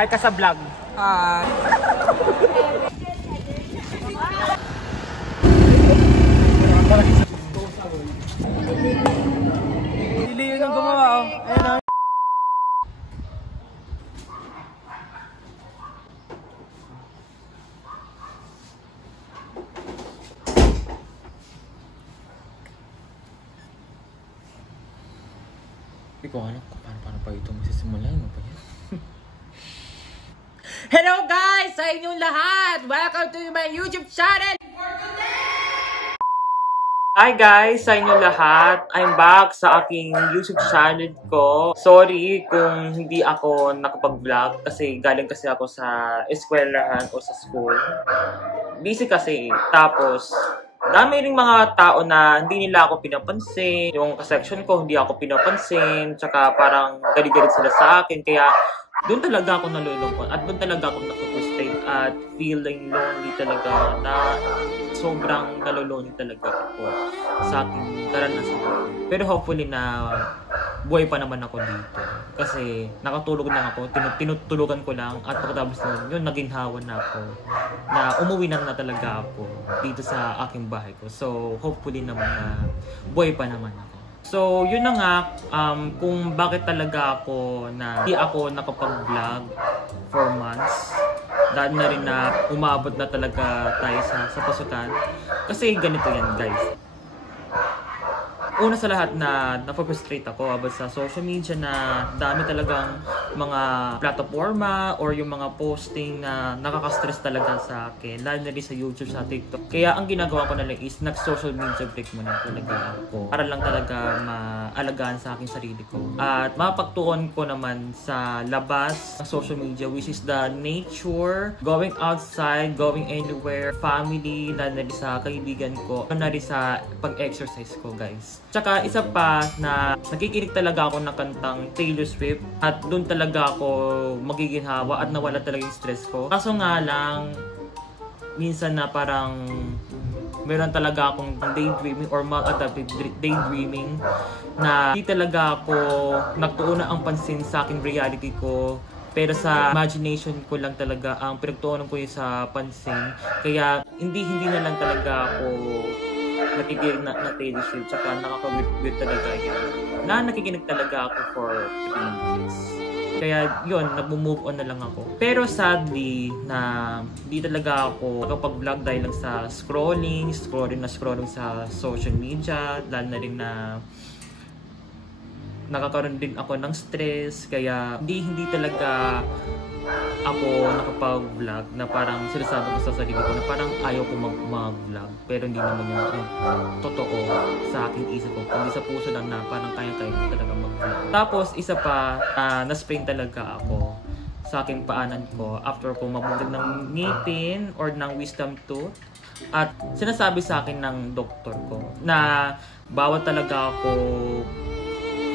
Hi ka sa vlog. Hi. Hindi yun ang gumawa, oh. Ayan, oh. Hindi ko alam kung paano pa ito magsisimula. Ano pa yan? Hello guys! Sa inyong lahat! Welcome to my YouTube channel! Hi guys! Sa inyong lahat! I'm back sa aking YouTube channel ko. Sorry kung hindi ako nakapag-vlog kasi galing kasi ako sa eskwelahan o sa school. Busy kasi. Tapos, dami ring mga tao na hindi nila ako pinapansin. Yung ka-section ko, hindi ako pinapansin. Tsaka parang galit-galit sila sa akin. Kaya, doon talaga ako nalulungkot. At doon talaga ako nakufrustrate. At feeling lonely talaga na sobrang nalulunod talaga ako sa aking karanasan. Pero hopefully na buhay pa naman ako dito. Kasi nakatulog lang ako. Tinutulugan ko lang. At pagkatapos nun, yun, naging hawan na ako. Na umuwi na talaga ako dito sa aking bahay ko. So, hopefully naman na buhay pa naman ako. So, yun na nga, kung bakit talaga ako na hindi ako nakapag-vlog for months. Dahil na rin na umabot na talaga tayo sa pasukan. Kasi ganito yan, guys. Una sa lahat na napag-frustrate ako about sa social media na dami talagang mga platforma or yung mga posting na nakaka-stress talaga sa akin. Lalo na rin sa YouTube, sa TikTok. Kaya ang ginagawa ko na lang is nag-social media break muna talaga ako. Para lang talaga maalagaan sa aking sarili ko. At mapagtuon ko naman sa labas ng social media, which is the nature, going outside, going anywhere, family, lalo na rin sa kaibigan ko, lalo na rin sa pag-exercise ko, guys. Tsaka isa pa na nakikinig talaga ako ng kantang Taylor Swift at doon talaga ako magiginhawa at nawala talaga yung stress ko. Kaso nga lang, minsan na parang meron talaga akong daydreaming or maladaptive daydreaming na hindi talaga ako nagtuunan ang pansin sa aking reality ko. Pero sa imagination ko lang talaga ang pinagtuunan ko yung sa pansin. Kaya hindi na lang talaga ako nakikinig na Taylor Swift, tsaka nakaka-weird talaga yun. Nakikinig talaga ako for 3 years. Kaya yun, nag-move on na lang ako. Pero sadly, na di talaga ako nakapag-vlog dahil lang sa scrolling sa social media, lalo na rin na nakakaroon din ako ng stress. Kaya hindi talaga ako nakapag-vlog na parang sinasabi ko sa sarili ko na parang ayaw ko mag-vlog. Pero hindi naman yung totoo sa aking isip ko. Kundi sa puso lang na parang kaya-kaya ko talaga mag-vlog. Tapos isa pa, na-sprain talaga ako sa aking paanan ko after ko mabulag ng ngipin or ng wisdom tooth. At sinasabi sa akin ng doktor ko na bawat talaga ako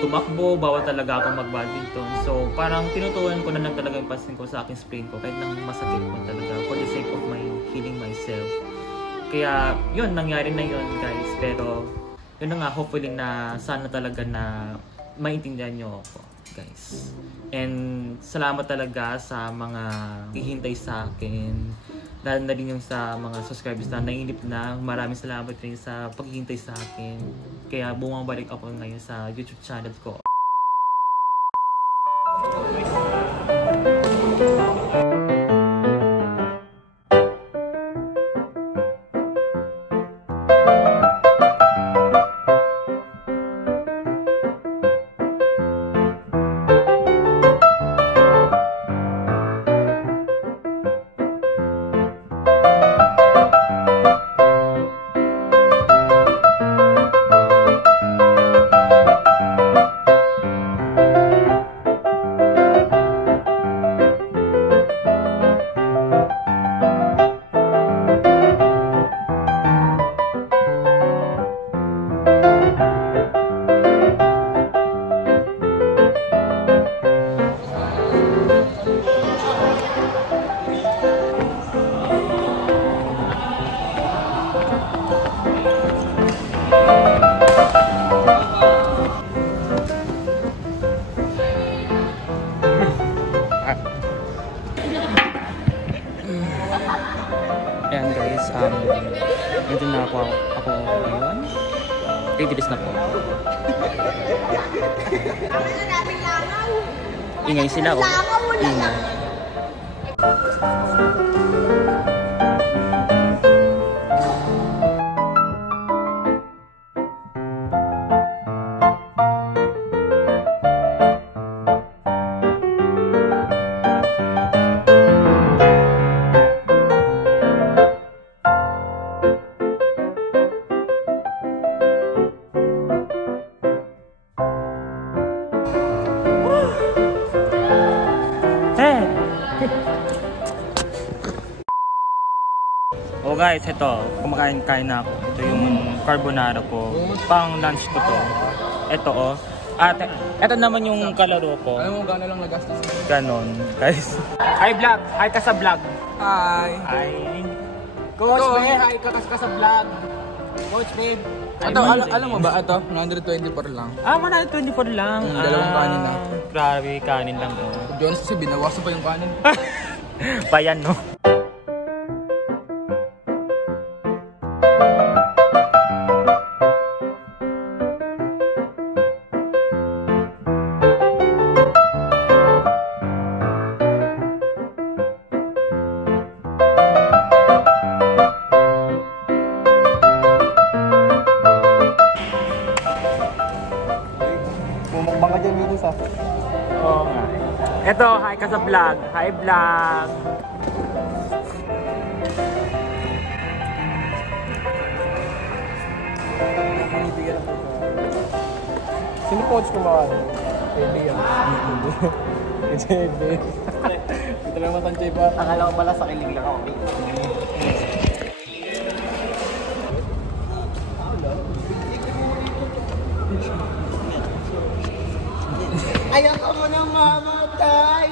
tumakbo, bawal talaga ako mag-badminton. So, parang tinutuan ko na lang talaga yung pansin ko sa aking sprain ko kahit nang masakit mo talaga for the sake of my healing myself. Kaya, yun, nangyari na yun, guys. Pero, yun na nga, hopefully na sana talaga na maintindihan nyo ako, guys. And, salamat talaga sa mga hihintay sa akin. Lalo na rin yung sa mga subscribers na nainip na. Maraming salamat rin sa paghihintay sa akin. Kaya bumabalik ako ngayon sa YouTube channel ko. Bibilis na po. Ingay sila oh. Ingay. Oh guys, ito, kumakain na ako. Ito yung carbonara ko. Pang lunch ko to. Ito oh. At ito naman yung kalaro ko. Alam mo gano'n lang nagastos? Ganon, guys. Hi vlog! Hi ka sa vlog! Hi! Hi! Coach babe! Hi ka sa vlog! Coach babe! Ito, alam mo ba ito? 124 lang. Ah, 124 lang. Dalawang kanin na. Grabe, kanin lang oh. Jonas kasi binawasan pa yung kanin. Bayan no? Bumukbang ka dyan, Minus ah. Oo nga. Ito, hi ka sa vlog. Hi vlog. Sino coach kumakan? Baby yan. It's baby. Ito lang matansya pa. Akala ko pala sa kilig lang ako. Ayaw ko mo nang mamatay!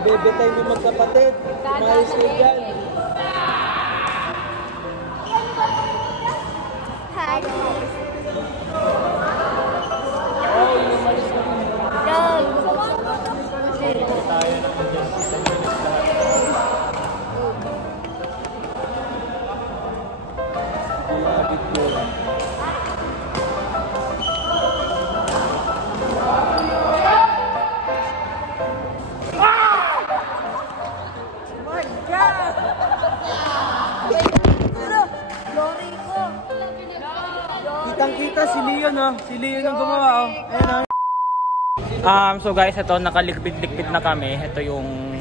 Bebe tayo yung magkapatid. Mayos ko dyan. Hi. Oh, yung malis na rin. Tayo naman dyan. Yung kabit ko. Kitang-kita si Leon oh. Si Leon ang gumawa oh. Ayan oh. So guys, ito nakalikpit-likpit na kami. Ito yung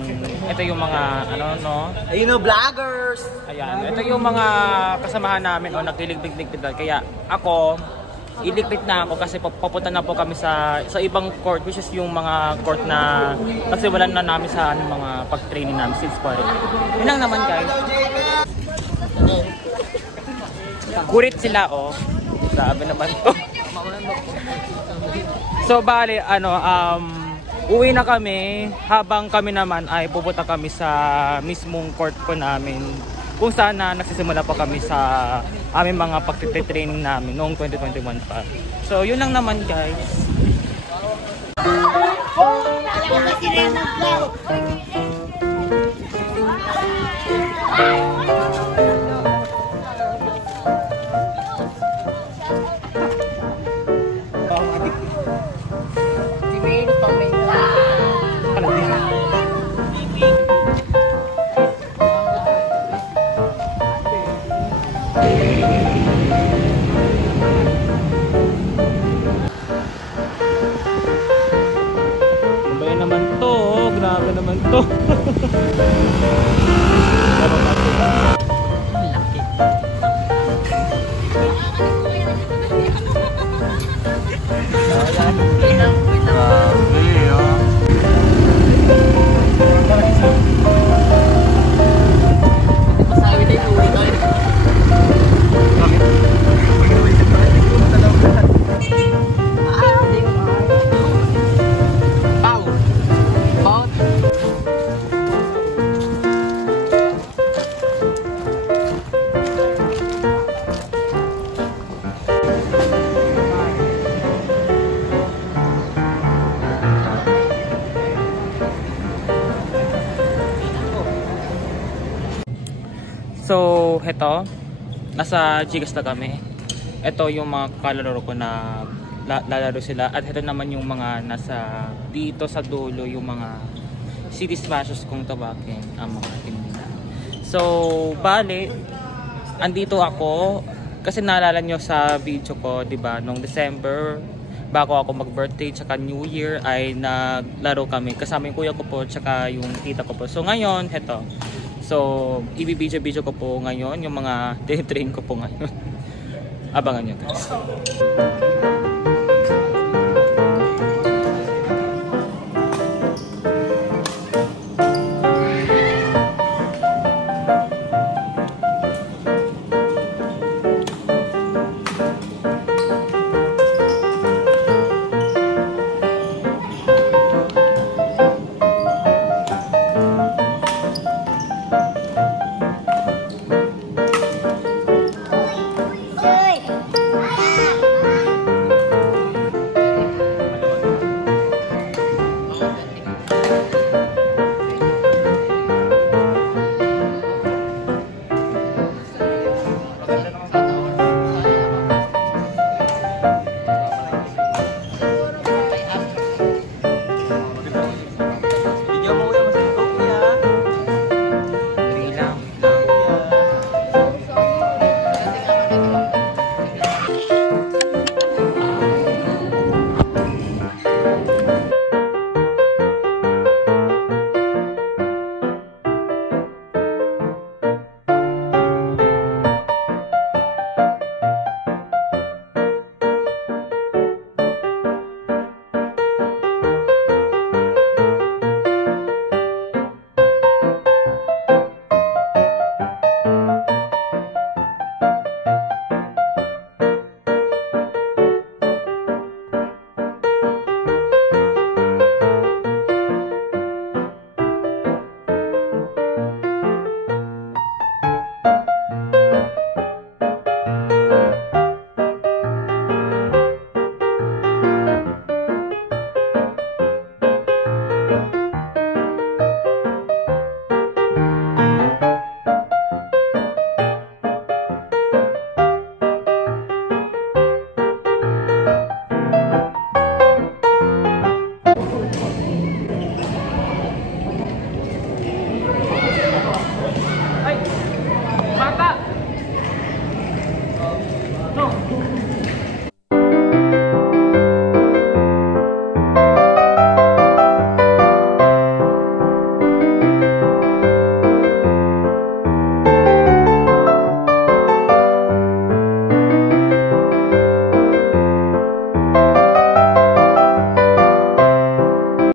mga ano no. Ayun oh, vloggers. Ayan, ito yung mga kasamahan namin o nagkilikpit-likpit na. Kaya ako ilikpit na ako kasi papunta na po kami sa ibang court, which is yung mga court na kasi wala na namin sa mga pag-training namin since quarter. Yun lang naman guys. Kurit sila oh. Sabi naman to. So bali uwi na kami habang kami naman ay pupunta kami sa mismong court po namin kung saan na nagsisimula pa kami sa aming mga pagtitraining namin noong 2021 pa. So yun lang naman guys. to. Laki. So, heto, nasa Gigas na kami. Ito yung mga kalaro ko na lalaro sila. At ito naman yung mga nasa dito sa dulo, yung mga City Smashers kong tawakin ang mga team nila. So, bale, andito ako kasi naalala nyo sa video ko, diba, nung December, bago ako mag-birthday tsaka New Year ay naglaro kami. Kasama yung kuya ko po tsaka yung tita ko po. So, ngayon, heto. So, ibibidyo-video ko po ngayon yung mga train ko po ngayon. Abangan nyo guys.